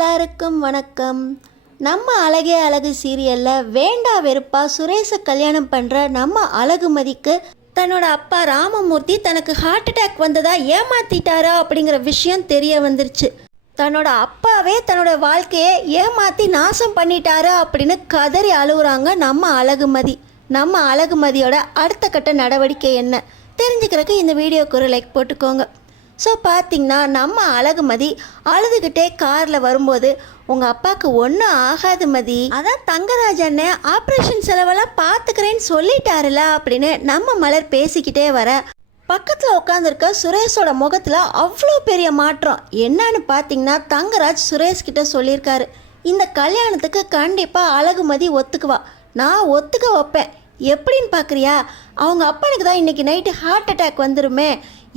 எல்லாருக்கும் வணக்கம். நம்ம அழகே அழகு சீரியலில் வேண்டா வெறுப்பா சுரேஷை கல்யாணம் பண்ணுற நம்ம அழகுமதிக்கு தன்னோட அப்பா ராமமூர்த்தி தனக்கு ஹார்ட் அட்டாக் வந்ததா ஏமாத்திட்டாரா அப்படிங்கிற விஷயம் தெரிய வந்துருச்சு. தன்னோட அப்பாவே தன்னோட வாழ்க்கையை ஏமாற்றி நாசம் பண்ணிட்டாரா அப்படின்னு கதறி அழுகுறாங்க நம்ம அழகுமதி. நம்ம அழகுமதியோட அடுத்த கட்ட நடவடிக்கை என்ன தெரிஞ்சுக்கிறதுக்கு இந்த வீடியோக்கு ஒரு லைக் போட்டுக்கோங்க. ஸோ பார்த்திங்கன்னா நம்ம அழகுமதி அழுதுகிட்டே காரில் வரும்போது உங்கள் அப்பாவுக்கு ஒன்றும் ஆகாது மதி, அதான் தங்கராஜ் அண்ணன் ஆப்ரேஷன் செலவெல்லாம் பார்த்துக்கிறேன்னு சொல்லிட்டாருல அப்படின்னு நம்ம மலர் பேசிக்கிட்டே வர பக்கத்தில் உட்காந்துருக்க சுரேஷோட முகத்தில் அவ்வளோ பெரிய மாற்றம். என்னன்னு பார்த்தீங்கன்னா தங்கராஜ் சுரேஷ்கிட்ட சொல்லியிருக்காரு, இந்த கல்யாணத்துக்கு கண்டிப்பாக அழகுமதி ஒத்துக்குவா, நான் ஒத்துக்க வைப்பேன். எப்படின்னு பார்க்குறியா, அவங்க அப்பனுக்கு தான் இன்றைக்கி நைட்டு ஹார்ட் அட்டாக் வந்துருமே,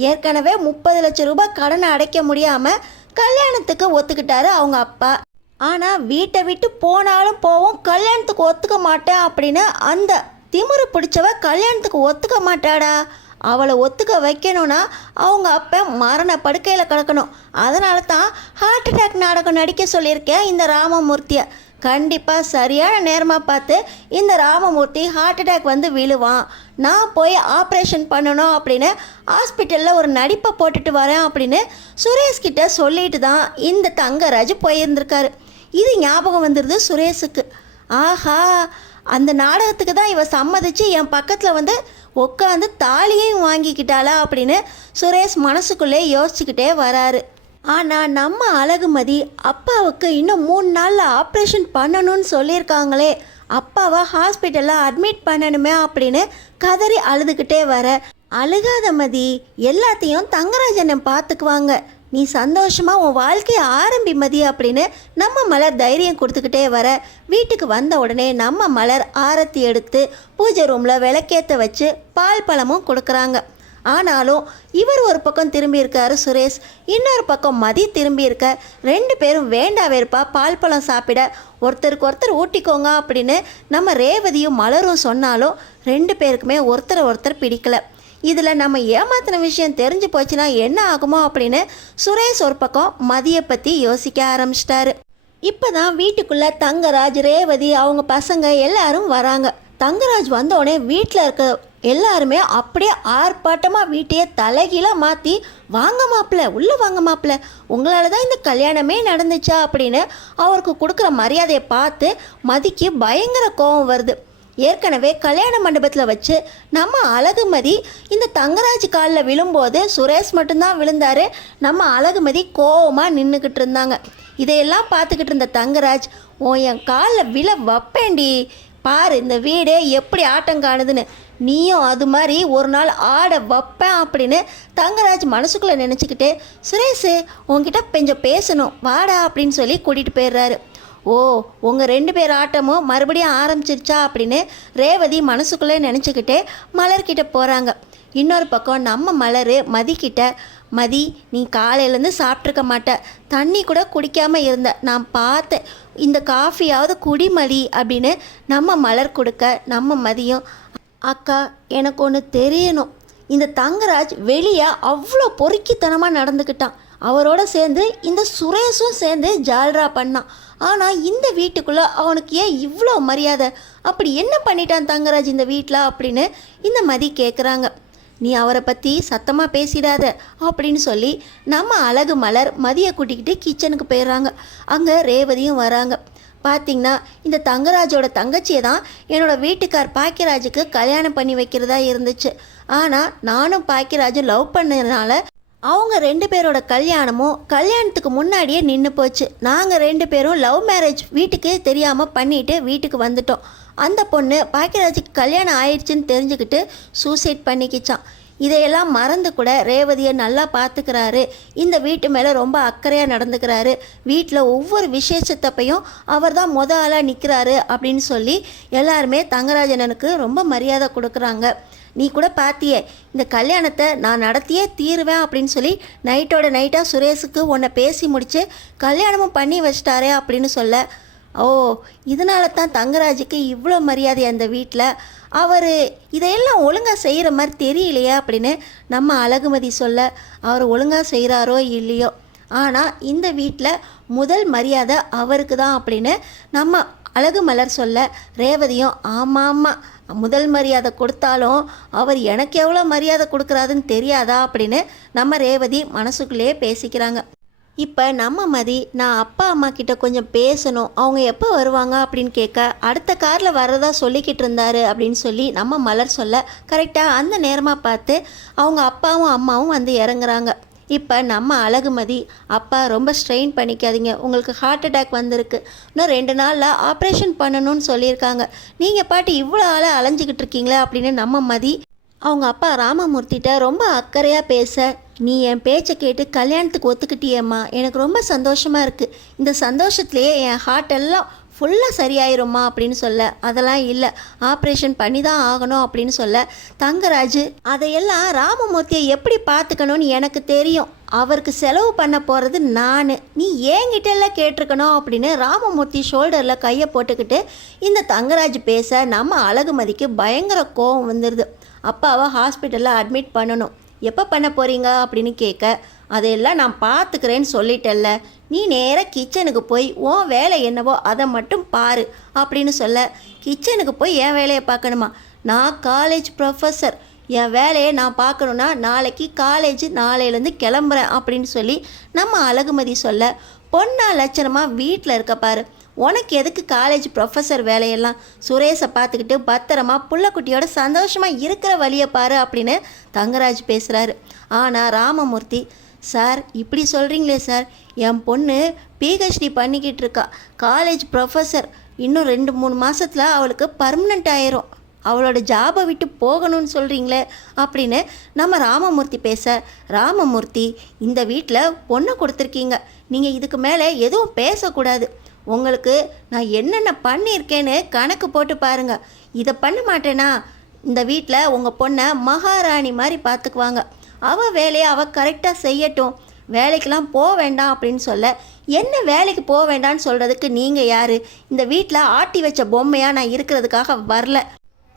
ஏற்கனவே 30 லட்சம் ரூபாய் கடனை அடைக்க முடியாமல் கல்யாணத்துக்கு ஒத்துக்கிட்டாரு அவங்க அப்பா. ஆனால் வீட்டை விட்டு போனாலும் போவோம், கல்யாணத்துக்கு ஒத்துக்க மாட்டேன் அப்படின்னு அந்த திமிரு பிடிச்சவ கல்யாணத்துக்கு ஒத்துக்க மாட்டாடா. அவளை ஒத்துக்க வைக்கணும்னா அவங்க அப்பா மரண படுக்கையில் கிடக்கணும். அதனால தான் ஹார்ட் அட்டாக் நாடகம் நடிக்க சொல்லியிருக்கேன் இந்த ராமமூர்த்தியை. கண்டிப்பாக சரியான நேரமாக பார்த்து இந்த ராமமூர்த்தி ஹார்ட் அட்டாக் வந்து விழுவான், நான் போய் ஆப்ரேஷன் பண்ணணும் அப்படின்னு ஹாஸ்பிட்டலில் ஒரு நடிப்பை போட்டுட்டு வரேன் அப்படின்னு சுரேஷ்கிட்ட சொல்லிட்டு தான் இந்த தங்கராஜ் போயிருந்திருக்காரு. இது ஞாபகம் வந்துடுது சுரேஷுக்கு. ஆஹா, அந்த நாடகத்துக்கு தான் இவ சம்மதிச்சு என் பக்கத்தில் வந்து உட்காந்து தாலியையும் வாங்கிக்கிட்டாளா அப்படின்னு சுரேஷ் மனசுக்குள்ளே யோசிச்சுக்கிட்டே வராரு. ஆனால் நம்ம அழகுமதி அப்பாவுக்கு இன்னும் 3 நாளில் ஆப்ரேஷன் பண்ணணும்னு சொல்லியிருக்காங்களே, அப்பாவை ஹாஸ்பிட்டலில் அட்மிட் பண்ணணுமே அப்படின்னு கதறி அழுதுகிட்டே வர, அழுகாத மதி, எல்லாத்தையும் தங்கராஜனை பார்த்துக்குவாங்க, நீ சந்தோஷமாக உன் வாழ்க்கையை ஆரம்பி மதி அப்படின்னு நம்ம மலர் தைரியம் கொடுத்துக்கிட்டே வர, வீட்டுக்கு வந்த உடனே நம்ம மலர் ஆரத்தி எடுத்து பூஜை ரூமில் விளக்கேற்ற வச்சு பால் பழமும் கொடுக்குறாங்க. ஆனாலும் இவர் ஒரு பக்கம் திரும்பி இருக்காரு சுரேஷ், இன்னொரு பக்கம் மதி திரும்பி இருக்க, 2 பேரும் வேண்டா வெறுப்பா பால் பழம் சாப்பிட ஒருத்தருக்கு ஒருத்தர் ஊட்டிக்கோங்க அப்படின்னு நம்ம ரேவதியும் மலரும் சொன்னாலும் 2 பேருக்குமே ஒருத்தர் பிடிக்கல. இதில் நம்ம ஏமாத்தின விஷயம் தெரிஞ்சு போச்சுன்னா என்ன ஆகுமோ அப்படின்னு சுரேஷ் ஒரு பக்கம் மதியை பற்றி யோசிக்க ஆரம்பிச்சிட்டாரு. இப்போ தான் வீட்டுக்குள்ளே தங்கராஜ், ரேவதி, அவங்க பசங்க எல்லாரும் வராங்க. தங்கராஜ் வந்தோடனே வீட்டில் இருக்க எல்லாருமே அப்படியே ஆர்ப்பாட்டமாக வீட்டையே தலைகீழாக மாற்றி, வாங்க மாப்பிள்ள, உள்ளே வாங்க மாப்பிள்ள, உங்களால் தான் இந்த கல்யாணமே நடந்துச்சா அப்படின்னு அவருக்கு கொடுக்குற மரியாதையை பார்த்து மதிக்கு பயங்கர கோபம் வருது. ஏற்கனவே கல்யாண மண்டபத்தில் வச்சு நம்ம அழகுமதி இந்த தங்கராஜ் காலில் விழும்போது சுரேஷ் மட்டும்தான் விழுந்தார். நம்ம அழகுமதி கோபமாக நின்றுக்கிட்டு இருந்தாங்க. இதையெல்லாம் பார்த்துக்கிட்டு இருந்த தங்கராஜ், என் காலில் விழ வைப்பேண்டி, பாரு இந்த வீடே எப்படி ஆட்டம் காணுதுன்னு, நீயும் அது மாதிரி ஒரு நாள் ஆட வைப்பேன் அப்படின்னு தங்கராஜ் மனசுக்குள்ளே நினச்சிக்கிட்டு, சுரேஷ் உங்ககிட்ட கொஞ்சம் பேசணும் வாடா அப்படின்னு சொல்லி கூட்டிகிட்டு போயிடுறாரு. ஓ, உங்கள் 2 பேர் ஆட்டமும் மறுபடியும் ஆரம்பிச்சிருச்சா அப்படின்னு ரேவதி மனசுக்குள்ளே நினச்சிக்கிட்டு மலர்கிட்ட போகிறாங்க. இன்னொரு பக்கம் நம்ம மலர் மதிக்கிட்ட, மதி நீ காலையிலேருந்து சாப்பிட்ருக்க மாட்ட, தண்ணி கூட குடிக்காமல் இருந்த, நான் பார்த்தேன், இந்த காஃபியாவது குடிமதி அப்படின்னு நம்ம மலர் கொடுக்க, நம்ம மதியம், அக்கா எனக்கு ஒன்று தெரியணும், இந்த தங்கராஜ் வெளியே அவ்வளோ பொறுக்கித்தனமாக நடந்துக்கிட்டான், அவரோட சேர்ந்து இந்த சுரேஷும் சேர்ந்து ஜால்ரா பண்ணான், ஆனால் இந்த வீட்டுக்குள்ளே அவனுக்கு ஏன் இவ்வளோ மரியாதை, அப்படி என்ன பண்ணிட்டான் தங்கராஜ் இந்த வீட்டில் அப்படின்னு இந்த மதி கேட்குறாங்க. நீ அவரை பற்றி சத்தமாக பேசிடாத அப்படின்னு சொல்லி நம்ம அழகு மலர் மதியை கூட்டிக்கிட்டு கிச்சனுக்கு போயிடுறாங்க. அங்கே ரேவதியும் வராங்க. பார்த்திங்கன்னா இந்த தங்கராஜோட தங்கச்சியை தான் என்னோடய வீட்டுக்கார் பாக்கியராஜுக்கு கல்யாணம் பண்ணி வைக்கிறதா இருந்துச்சு. ஆனால் நானும் பாக்கியராஜும் லவ் பண்ணதுனால அவங்க 2 பேரோட கல்யாணமும் கல்யாணத்துக்கு முன்னாடியே நின்று போச்சு. நாங்கள் 2 பேரும் லவ் மேரேஜ் வீட்டுக்கு தெரியாமல் பண்ணிவிட்டு வீட்டுக்கு வந்துட்டோம். அந்த பொண்ணு பாக்கியராஜுக்கு கல்யாணம் ஆயிடுச்சுன்னு தெரிஞ்சுக்கிட்டு சூசைட் பண்ணிக்கிச்சான். இதையெல்லாம் மறந்து கூட ரேவதியை நல்லா பார்த்துக்கிறாரு, இந்த வீட்டு மேலே ரொம்ப அக்கறையாக நடந்துக்கிறாரு, வீட்டில் ஒவ்வொரு விசேஷத்தப்பையும் அவர் தான் ஆளாக நிற்கிறாரு அப்படின்னு சொல்லி எல்லாருமே தங்கராஜனனுக்கு ரொம்ப மரியாதை கொடுக்குறாங்க. நீ கூட பார்த்தியே, இந்த கல்யாணத்தை நான் நடத்தியே தீருவேன் அப்படின்னு சொல்லி நைட்டோட நைட்டாக சுரேஷுக்கு உன்னை பேசி முடித்து கல்யாணமும் பண்ணி வச்சிட்டாரே அப்படின்னு சொல்ல, ஓ இதனால தான் தங்கராஜுக்கு இவ்வளோ மரியாதை அந்த வீட்டில், அவர் இதையெல்லாம் ஒழுங்காக செய்கிற மாதிரி தெரியலையா அப்படின்னு நம்ம அழகுமதி சொல்ல, அவர் ஒழுங்காக செய்கிறாரோ இல்லையோ, ஆனால் இந்த வீட்டில் முதல் மரியாதை அவருக்கு தான் அப்படின்னு நம்ம அழகு மலர் சொல்ல, ரேவதியும் ஆமாம் ஆமாம், முதல் மரியாதை கொடுத்தாலும் அவர் எனக்கு எவ்வளோ மரியாதை கொடுக்குறாருன்னு தெரியாதா அப்படின்னு நம்ம ரேவதி மனசுக்குள்ளேயே பேசிக்கிறாங்க. இப்போ நம்ம மதி, நான் அப்பா அம்மா கிட்ட கொஞ்சம் பேசணும், அவங்க எப்போ வருவாங்க அப்படின்னு கேட்க, அடுத்த காரில் வர்றதா சொல்லிக்கிட்டு இருந்தாரு அப்படின்னு சொல்லி நம்ம மலர் சொல்ல, கரெக்டாக அந்த நேரமாக பார்த்து அவங்க அப்பாவும் அம்மாவும் வந்து இறங்குறாங்க. இப்போ நம்ம அழகுமதி, அப்பா ரொம்ப ஸ்ட்ரெயின் பண்ணிக்காதீங்க, உங்களுக்கு ஹார்ட் அட்டாக் வந்திருக்கு, இன்னும் 2 நாளில் ஆப்ரேஷன் பண்ணணும்னு சொல்லியிருக்காங்க, நீங்கள் பாட்டு இவ்வளோ ஆளாக அலைஞ்சிக்கிட்டு இருக்கீங்களே அப்படின்னு நம்ம மதி அவங்க அப்பா ராமமூர்த்திகிட்ட ரொம்ப அக்கறையாக பேச, நீ என் பேச்சை கேட்டு கல்யாணத்துக்கு ஒத்துக்கிட்டியேம்மா, எனக்கு ரொம்ப சந்தோஷமாக இருக்குது, இந்த சந்தோஷத்துலேயே என் ஹார்ட் எல்லாம் ஃபுல்லாக சரியாயிரும்மா அப்படின்னு சொல்ல, அதெல்லாம் இல்லை, ஆப்ரேஷன் பண்ணி தான் ஆகணும் அப்படின்னு சொல்ல, தங்கராஜ் அதையெல்லாம் ராமமூர்த்தியை எப்படி பார்த்துக்கணும்னு எனக்கு தெரியும், அவருக்கு செலவு பண்ண போகிறது நான், நீ ஏங்கிட்டெல்லாம் கேட்டிருக்கணும் அப்படின்னு ராமமூர்த்தி ஷோல்டரில் கையை போட்டுக்கிட்டு இந்த தங்கராஜ் பேச, நம்ம அழகுமதிக்கு பயங்கர கோபம் வந்துடுது. அப்பாவை ஹாஸ்பிட்டலில் அட்மிட் பண்ணணும், எப்போ பண்ண போகிறீங்க அப்படின்னு கேட்க, அதையெல்லாம் நான் பார்த்துக்கிறேன்னு சொல்லிட்டேல்ல, நீ நேராக கிச்சனுக்கு போய் உன் வேலை என்னவோ அதை மட்டும் பாரு அப்படின்னு சொல்ல, கிச்சனுக்கு போய் என் வேலையை பார்க்கணுமா, நான் காலேஜ் ப்ரொஃபஸர், என் வேலையை நான் பார்க்கணுன்னா நாளைக்கு காலேஜ் நாளையிலேருந்து கிளம்புறேன் அப்படின்னு சொல்லி நம்ம அழகுமதி சொல்ல, பொண்ணா லட்சணமாக வீட்டில் இருக்க பாரு, உனக்கு எதுக்கு காலேஜ் ப்ரொஃபஸர் வேலையெல்லாம், சுரேஷை பார்த்துக்கிட்டு பத்திரமா புள்ளக்குட்டியோட சந்தோஷமாக இருக்கிற வழியை பாரு அப்படின்னு தங்கராஜ் பேசுகிறாரு. ஆனால் ராமமூர்த்தி, சார் இப்படி சொல்கிறீங்களே சார், என் பொண்ணு பிஹெச்டி பண்ணிக்கிட்டு இருக்கா, காலேஜ் ப்ரொஃபஸர், இன்னும் 2-3 மாதத்தில் அவளுக்கு பர்மனெண்ட் ஆயிரும், அவளோட ஜாபை விட்டு போகணும்னு சொல்கிறீங்களே அப்படின்னு நம்ம ராமமூர்த்தி பேச, ராமமூர்த்தி இந்த வீட்டில் பொண்ணை கொடுத்துருக்கீங்க, நீங்கள் இதுக்கு மேலே எதுவும் பேசக்கூடாது, உங்களுக்கு நான் என்னென்ன பண்ணியிருக்கேன்னு கணக்கு போட்டு பாருங்கள், இதை பண்ண மாட்டேனா இந்த வீட்டில் உங்கள் பொண்ணை மகாராணி மாதிரி பார்த்துக்குவாங்க, அவள் வேலையை அவள் கரெக்டாக செய்யட்டும், வேலைக்கெல்லாம் போக வேண்டாம் அப்படின்னு சொல்ல, என்ன வேலைக்கு போக வேண்டாம்னு சொல்கிறதுக்கு நீங்கள் யார், இந்த வீட்டில் ஆட்டி வச்ச பொம்மையாக நான் இருக்கிறதுக்காக வரல,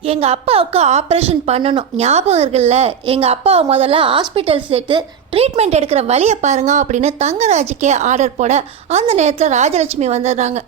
எங்கள் அப்பாவுக்கு ஆப்ரேஷன் பண்ணணும் ஞாபகம் இருக்குல்ல, எங்கள் அப்பாவை முதல்ல ஹாஸ்பிட்டல் சேர்த்து ட்ரீட்மெண்ட் எடுக்கிற வழியை பாருங்க அப்படின்னு தங்கராஜுக்கே ஆர்டர் போட, அந்த நேரத்தில் ராஜலட்சுமி வந்துடுறாங்க.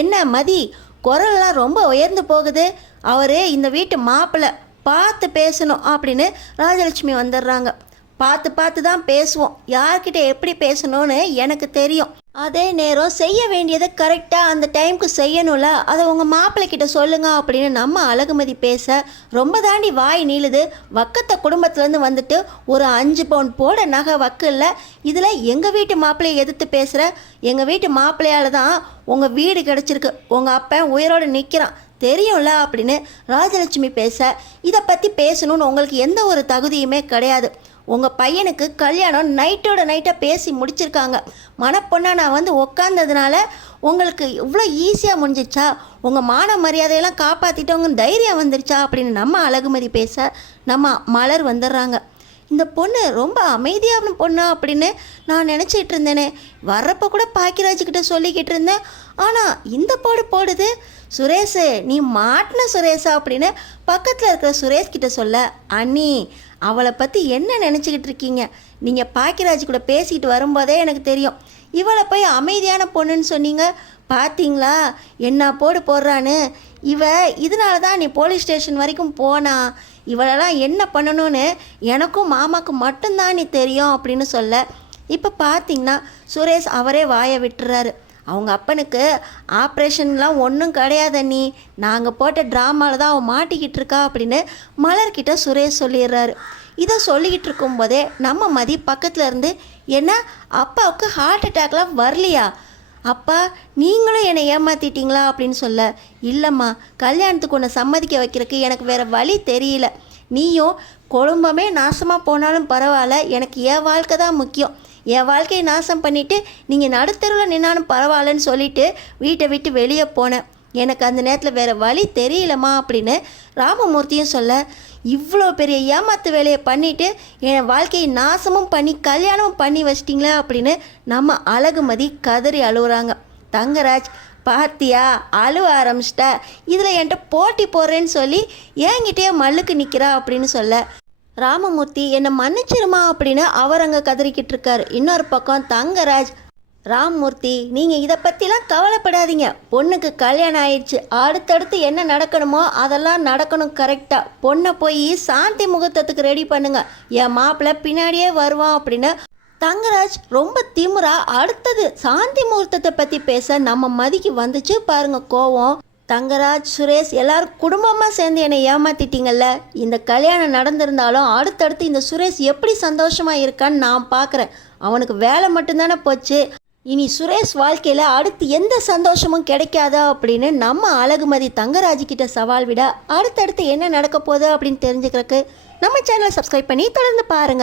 என்ன மதி, குரல்லாம் ரொம்ப உயர்ந்து போகுது, அவர் இந்த வீட்டு மாப்பிள்ளை, பார்த்து பேசணும் அப்படின்னு ராஜலட்சுமி வந்துடுறாங்க. பார்த்து தான் பேசுவோம், யார்கிட்ட எப்படி பேசணும்னு எனக்கு தெரியும், அதே நேரம் செய்ய வேண்டியதை கரெக்டாக அந்த டைமுக்கு செய்யணும்ல, அதை உங்கள் மாப்பிள்ளைக்கிட்ட சொல்லுங்க அப்படின்னு நம்ம அழகுமதி பேச, ரொம்ப தாண்டி வாய் நீளுது, வக்கத்த குடும்பத்துலேருந்து வந்துட்டு ஒரு 5 பவுன் போட நகை வக்கு இல்லை, இதில் எங்கள் வீட்டு மாப்பிள்ளையை எதிர்த்து பேசுகிற, எங்கள் வீட்டு மாப்பிள்ளையால் தான் உங்கள் வீடு கிடச்சிருக்கு, உங்கள் அப்பன் உயிரோடு நிற்கிறான் தெரியும்ல அப்படின்னு ராஜலட்சுமி பேச, இதை பற்றி பேசணும்னு உங்களுக்கு எந்த ஒரு தகுதியுமே கிடையாது, உங்கள் பையனுக்கு கல்யாணம் நைட்டோட நைட்டாக பேசி முடிச்சிருக்காங்க, மனப்பொண்ணாக நான் வந்து உக்காந்ததுனால உங்களுக்கு இவ்வளோ ஈஸியாக முடிஞ்சிச்சா, உங்கள் மான மரியாதையெல்லாம் காப்பாற்றிட்டவங்க தைரியம் வந்துருச்சா அப்படின்னு நம்ம அழகுமதி பேச, நம்ம மலர் வந்துடுறாங்க. இந்த பொண்ணு ரொம்ப அமைதியான பொண்ணு அப்படின்னு நான் நினச்சிட்டு இருந்தேனே, வர்றப்போ கூட பாக்கியராஜ்கிட்ட சொல்லிக்கிட்டு இருந்தேன், ஆனால் இந்த போடுது, சுரேஷ் நீ மாட்டின சுரேஷா அப்படின்னு பக்கத்தில் இருக்கிற சுரேஷ்கிட்ட சொல்ல, அண்ணி அவளை பற்றி என்ன நினச்சிக்கிட்டு இருக்கீங்க, நீங்கள் பாக்கியராஜ் கூட பேசிக்கிட்டு வரும்போதே எனக்கு தெரியும், இவளை போய் அமைதியான பொண்ணுன்னு சொன்னீங்க, பார்த்தீங்களா என்ன போடுறான்னு, இதனால தான் நீ போலீஸ் ஸ்டேஷன் வரைக்கும் போனா, இவளெல்லாம் என்ன பண்ணணும்னு எனக்கும் மாமாவுக்கு மட்டும்தான் நீ தெரியும் அப்படின்னு சொல்ல, இப்போ பார்த்தீங்கன்னா சுரேஷ் அவரே வாயை விட்டுறாரு, அவங்க அப்பனுக்கு ஆப்ரேஷன்லாம் ஒன்றும் கிடையாது நீ, நாங்கள் போட்ட ட்ராமாவில் தான் அவன் மாட்டிக்கிட்டு இருக்கா அப்படின்னு மலர்கிட்ட சுரேஷ் சொல்லிடுறாரு. இதை சொல்லிக்கிட்டு இருக்கும்போதே நம்ம மதி பக்கத்தில் இருந்து, என்ன அப்பாவுக்கு ஹார்ட் அட்டாக்லாம் வரலையா, அப்பா நீங்களும் என்னை ஏமாற்றிட்டீங்களா அப்படின்னு சொல்ல, இல்லைம்மா கல்யாணத்துக்கு உன்னை சம்மதிக்க வைக்கிறதுக்கு எனக்கு வேறு வழி தெரியல, நீயும் குடும்பமே நாசமாக போனாலும் பரவாயில்ல, எனக்கு என் வாழ்க்கை தான் முக்கியம், என் வாழ்க்கையை நாசம் பண்ணிவிட்டு நீங்கள் நடுத்தருவில் நின்னாலும் பரவாயில்லன்னு சொல்லிவிட்டு வீட்டை விட்டு வெளியே போனேன், எனக்கு அந்த நேரத்தில் வேறு வழி தெரியலம்மா அப்படின்னு ராமமூர்த்தியும் சொல்ல, இவ்வளோ பெரிய ஏமாத்து வேலையை பண்ணிவிட்டு என் வாழ்க்கையை நாசமும் பண்ணி கல்யாணமும் பண்ணி வச்சிட்டிங்களே அப்படின்னு நம்ம அழகுமதி கதறி அழுகுறாங்க. தங்கராஜ், பார்த்தியா அழுவ ஆரம்பிச்சிட்டா, இதில் என்கிட்ட போட்டி போடுறேன்னு சொல்லி என்கிட்டயே மல்லுக்கு நிற்கிறா அப்படின்னு சொல்ல, ராமமூர்த்தி என்னை மன்னிச்சிருமா அப்படின்னு அவர் அங்கே கதறிக்கிட்டு இருக்காரு. இன்னொரு பக்கம் தங்கராஜ், ராமமூர்த்தி நீங்கள் இதை பற்றிலாம் கவலைப்படாதீங்க, பொண்ணுக்கு கல்யாணம் ஆயிடுச்சு, அடுத்தடுத்து என்ன நடக்கணுமோ அதெல்லாம் நடக்கணும் கரெக்டாக, பொண்ணை போய் சாந்தி முகூர்த்தத்துக்கு ரெடி பண்ணுங்க, என் மாப்பிள்ளை பின்னாடியே வருவான் அப்படின்னு தங்கராஜ் ரொம்ப திமிரா அடுத்தது சாந்தி முகூர்த்தத்தை பற்றி பேச நம்ம மதிக்கு வந்துச்சு பாருங்க கோவம். தங்கராஜ், சுரேஷ் எல்லாரும் குடும்பமாக சேர்ந்து என்னை ஏமாத்திட்டீங்கல்ல, இந்த கல்யாணம் நடந்திருந்தாலும் அடுத்தடுத்து இந்த சுரேஷ் எப்படி சந்தோஷமாக இருக்கான்னு நான் பார்க்குறேன், அவனுக்கு வேலை மட்டும்தானே போச்சு, இனி சுரேஷ் வாழ்க்கையில் அடுத்து எந்த சந்தோஷமும் கிடைக்காதா அப்படின்னு நம்ம அழகுமதி தங்கராஜ்கிட்ட சவால் விட அடுத்தடுத்து என்ன நடக்க போகுது அப்படின்னு தெரிஞ்சுக்கிறதுக்கு நம்ம சேனலை சப்ஸ்கிரைப் பண்ணி தொடர்ந்து பாருங்கள்.